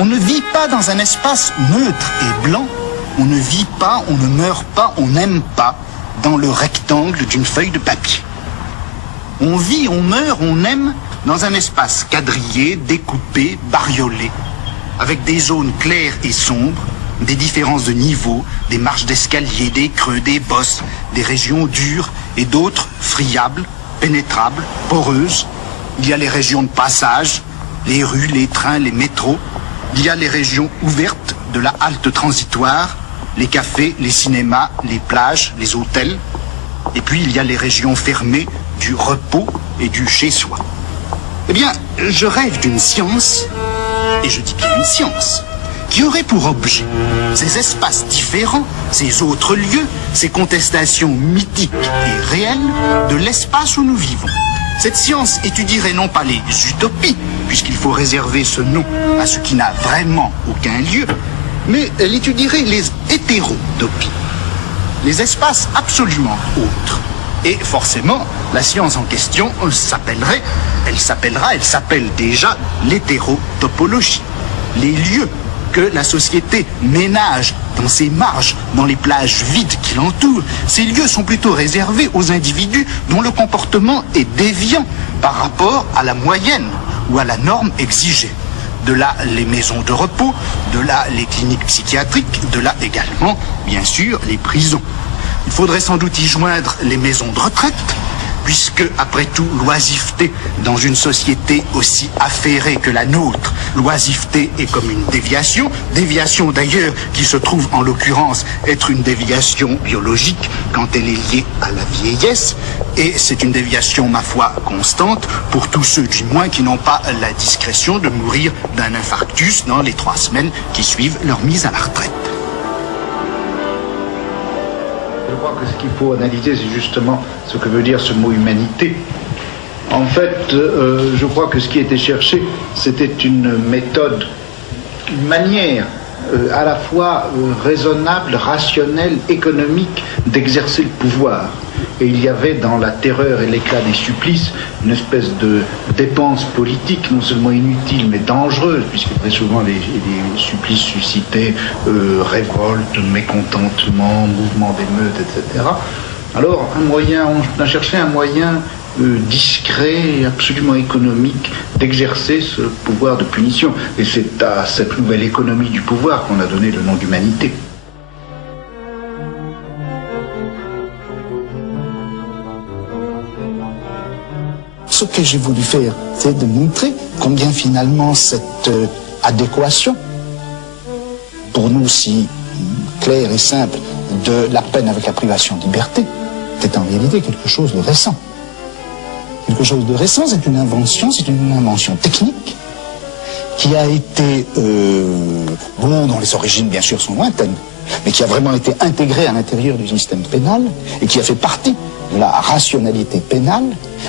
On ne vit pas dans un espace neutre et blanc. On ne vit pas, on ne meurt pas, on n'aime pas dans le rectangle d'une feuille de papier. On vit, on meurt, on aime dans un espace quadrillé, découpé, bariolé, avec des zones claires et sombres, des différences de niveau, des marches d'escalier, des creux, des bosses, des régions dures et d'autres friables, pénétrables, poreuses. Il y a les régions de passage, les rues, les trains, les métros. Il y a les régions ouvertes de la halte transitoire, les cafés, les cinémas, les plages, les hôtels. Et puis il y a les régions fermées du repos et du chez-soi. Eh bien, je rêve d'une science, et je dis bien une science, qui aurait pour objet ces espaces différents, ces autres lieux, ces contestations mythiques et réelles de l'espace où nous vivons. Cette science étudierait non pas les utopies, puisqu'il faut réserver ce nom à ce qui n'a vraiment aucun lieu, mais elle étudierait les hétérotopies, les espaces absolument autres. Et forcément, la science en question s'appelle déjà l'hétérotopologie. Les lieux que la société ménage dans ses marges, dans les plages vides qui l'entourent, ces lieux sont plutôt réservés aux individus dont le comportement est déviant par rapport à la moyenne ou à la norme exigée. De là, les maisons de repos, de là, les cliniques psychiatriques, de là également, bien sûr, les prisons. Il faudrait sans doute y joindre les maisons de retraite, puisque, après tout, l'oisiveté dans une société aussi affairée que la nôtre, l'oisiveté est comme une déviation d'ailleurs qui se trouve en l'occurrence être une déviation biologique quand elle est liée à la vieillesse, et c'est une déviation, ma foi, constante pour tous ceux du moins qui n'ont pas la discrétion de mourir d'un infarctus dans les 3 semaines qui suivent leur mise à la retraite. Je crois que ce qu'il faut analyser, c'est justement ce que veut dire ce mot humanité. En fait, je crois que ce qui était cherché, c'était une méthode, une manière à la fois raisonnable, rationnelle, économique d'exercer le pouvoir. Et il y avait dans la terreur et l'éclat des supplices une espèce de dépense politique, non seulement inutile, mais dangereuse, puisque très souvent les supplices suscitaient révolte, mécontentement, mouvement d'émeute, etc. Alors, on a cherché un moyen discret, absolument économique, d'exercer ce pouvoir de punition. Et c'est à cette nouvelle économie du pouvoir qu'on a donné le nom d'humanité. Ce que j'ai voulu faire, c'est de montrer combien finalement cette adéquation, pour nous si claire et simple, de la peine avec la privation de liberté, c'est en réalité quelque chose de récent. Quelque chose de récent, c'est une invention technique qui a été, dont les origines bien sûr sont lointaines, mais qui a vraiment été intégrée à l'intérieur du système pénal et qui a fait partie de la rationalité pénale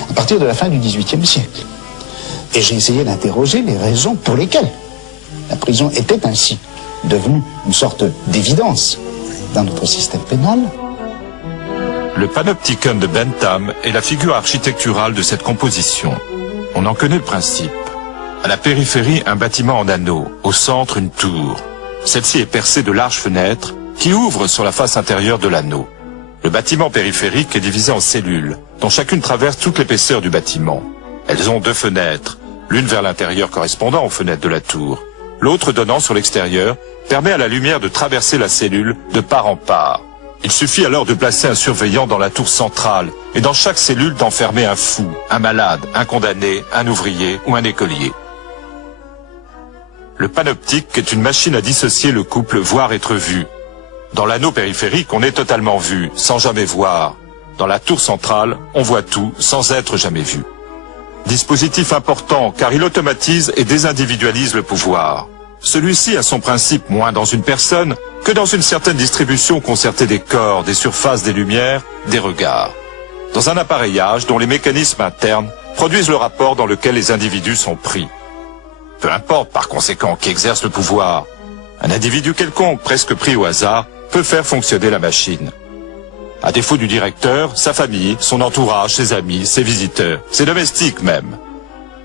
à partir de la fin du XVIIIe siècle. Et j'ai essayé d'interroger les raisons pour lesquelles la prison était ainsi devenue une sorte d'évidence dans notre système pénal. Le panopticon de Bentham est la figure architecturale de cette composition. On en connaît le principe. À la périphérie, un bâtiment en anneau, au centre une tour. Celle-ci est percée de larges fenêtres qui ouvrent sur la face intérieure de l'anneau. Le bâtiment périphérique est divisé en cellules, dont chacune traverse toute l'épaisseur du bâtiment. Elles ont 2 fenêtres, l'une vers l'intérieur correspondant aux fenêtres de la tour, l'autre donnant sur l'extérieur, permet à la lumière de traverser la cellule de part en part. Il suffit alors de placer un surveillant dans la tour centrale et dans chaque cellule d'enfermer un fou, un malade, un condamné, un ouvrier ou un écolier. Le panoptique est une machine à dissocier le couple voir être vu. Dans l'anneau périphérique, on est totalement vu, sans jamais voir. Dans la tour centrale, on voit tout, sans être jamais vu. Dispositif important, car il automatise et désindividualise le pouvoir. Celui-ci a son principe moins dans une personne que dans une certaine distribution concertée des corps, des surfaces, des lumières, des regards. Dans un appareillage dont les mécanismes internes produisent le rapport dans lequel les individus sont pris. Peu importe par conséquent qui exerce le pouvoir. Un individu quelconque, presque pris au hasard, peut faire fonctionner la machine. À défaut du directeur, sa famille, son entourage, ses amis, ses visiteurs, ses domestiques même.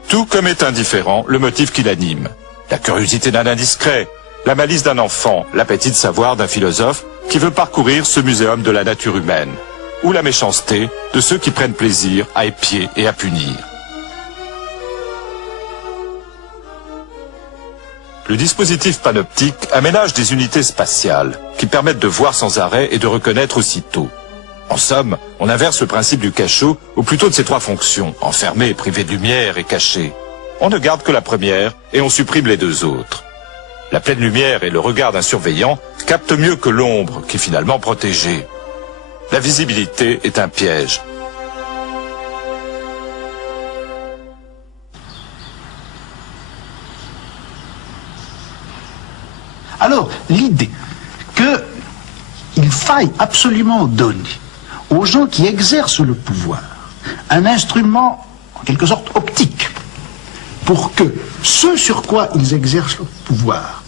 Tout comme est indifférent le motif qui l'anime. La curiosité d'un indiscret, la malice d'un enfant, l'appétit de savoir d'un philosophe qui veut parcourir ce muséum de la nature humaine, ou la méchanceté de ceux qui prennent plaisir à épier et à punir. Le dispositif panoptique aménage des unités spatiales qui permettent de voir sans arrêt et de reconnaître aussitôt. En somme, on inverse le principe du cachot, ou plutôt de ses trois fonctions, enfermé, privé de lumière et caché. On ne garde que la première et on supprime les deux autres. La pleine lumière et le regard d'un surveillant captent mieux que l'ombre qui est finalement protégée. La visibilité est un piège. Alors, l'idée qu'il faille absolument donner aux gens qui exercent le pouvoir un instrument, en quelque sorte, optique, pour que ce sur quoi ils exercent le pouvoir,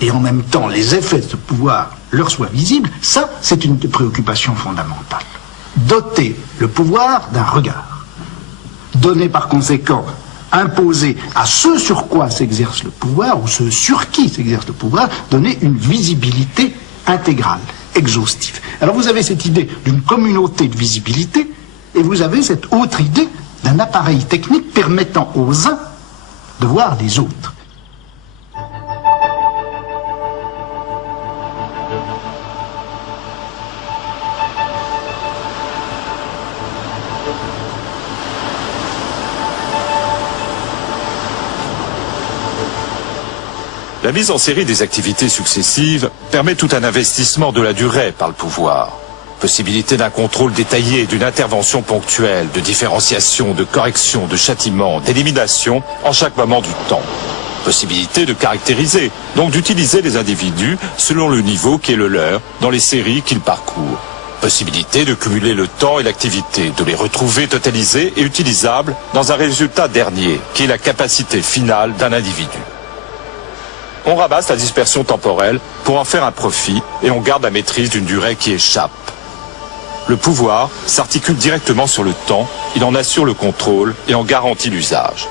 et en même temps les effets de ce pouvoir leur soient visibles, ça, c'est une préoccupation fondamentale. Doter le pouvoir d'un regard. Donner par conséquent, imposer à ce sur quoi s'exerce le pouvoir, ou ce sur qui s'exerce le pouvoir, donner une visibilité intégrale, exhaustive. Alors vous avez cette idée d'une communauté de visibilité, et vous avez cette autre idée d'un appareil technique permettant aux uns de voir les autres. La mise en série des activités successives permet tout un investissement de la durée par le pouvoir. Possibilité d'un contrôle détaillé, d'une intervention ponctuelle, de différenciation, de correction, de châtiment, d'élimination en chaque moment du temps. Possibilité de caractériser, donc d'utiliser les individus selon le niveau qui est le leur dans les séries qu'ils parcourent. Possibilité de cumuler le temps et l'activité, de les retrouver totalisés et utilisables dans un résultat dernier, qui est la capacité finale d'un individu. On ramasse la dispersion temporelle pour en faire un profit et on garde la maîtrise d'une durée qui échappe. Le pouvoir s'articule directement sur le temps, il en assure le contrôle et en garantit l'usage.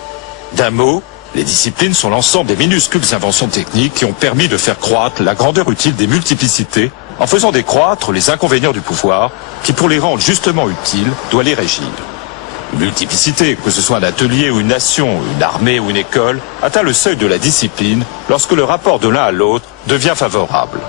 D'un mot, les disciplines sont l'ensemble des minuscules inventions techniques qui ont permis de faire croître la grandeur utile des multiplicités en faisant décroître les inconvénients du pouvoir qui, pour les rendre justement utiles, doit les régir. Une multiplicité, que ce soit un atelier ou une nation, une armée ou une école, atteint le seuil de la discipline lorsque le rapport de l'un à l'autre devient favorable.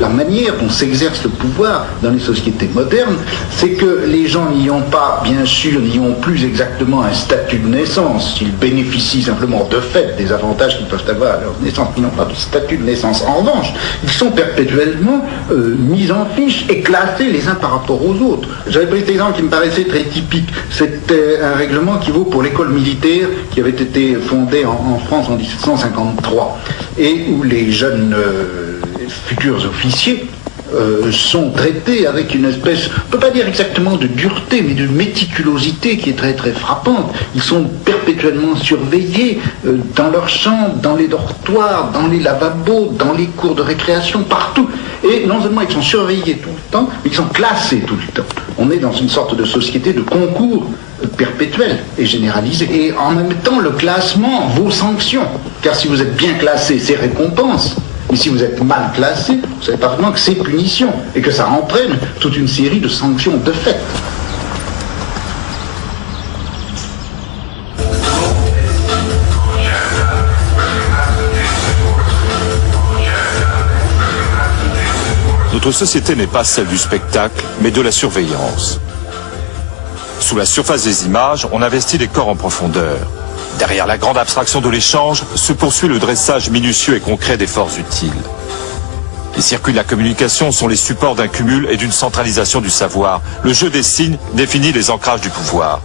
La manière dont s'exerce le pouvoir dans les sociétés modernes, c'est que les gens n'y ont pas, bien sûr, n'y ont plus exactement un statut de naissance. Ils bénéficient simplement de fait des avantages qu'ils peuvent avoir à leur naissance, ils n'ont pas de statut de naissance. En revanche, ils sont perpétuellement mis en fiche et classés les uns par rapport aux autres. J'avais pris cet exemple qui me paraissait très typique. C'était un règlement qui vaut pour l'école militaire qui avait été fondée en France en 1753 et où les jeunes futurs officiers sont traités avec une espèce, on ne peut pas dire exactement de dureté, mais de méticulosité qui est très très frappante. Ils sont perpétuellement surveillés dans leurs chambres, dans les dortoirs, dans les lavabos, dans les cours de récréation, partout. Et non seulement ils sont surveillés tout le temps, mais ils sont classés tout le temps. On est dans une sorte de société de concours perpétuel et généralisé. Et en même temps, le classement vaut sanction. Car si vous êtes bien classé, c'est récompense. Mais si vous êtes mal classé, vous savez parfaitement que c'est punition et que ça entraîne toute une série de sanctions de fait. Notre société n'est pas celle du spectacle, mais de la surveillance. Sous la surface des images, on investit les corps en profondeur. Derrière la grande abstraction de l'échange se poursuit le dressage minutieux et concret des forces utiles. Les circuits de la communication sont les supports d'un cumul et d'une centralisation du savoir. Le jeu des signes définit les ancrages du pouvoir.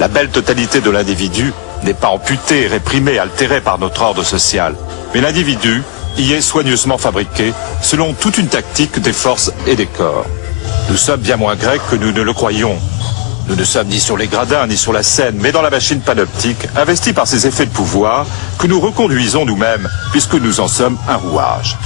La belle totalité de l'individu n'est pas amputée, réprimée, altérée par notre ordre social. Mais l'individu y est soigneusement fabriqué selon toute une tactique des forces et des corps. Nous sommes bien moins grecs que nous ne le croyons. Nous ne sommes ni sur les gradins ni sur la scène, mais dans la machine panoptique, investie par ces effets de pouvoir, que nous reconduisons nous-mêmes, puisque nous en sommes un rouage.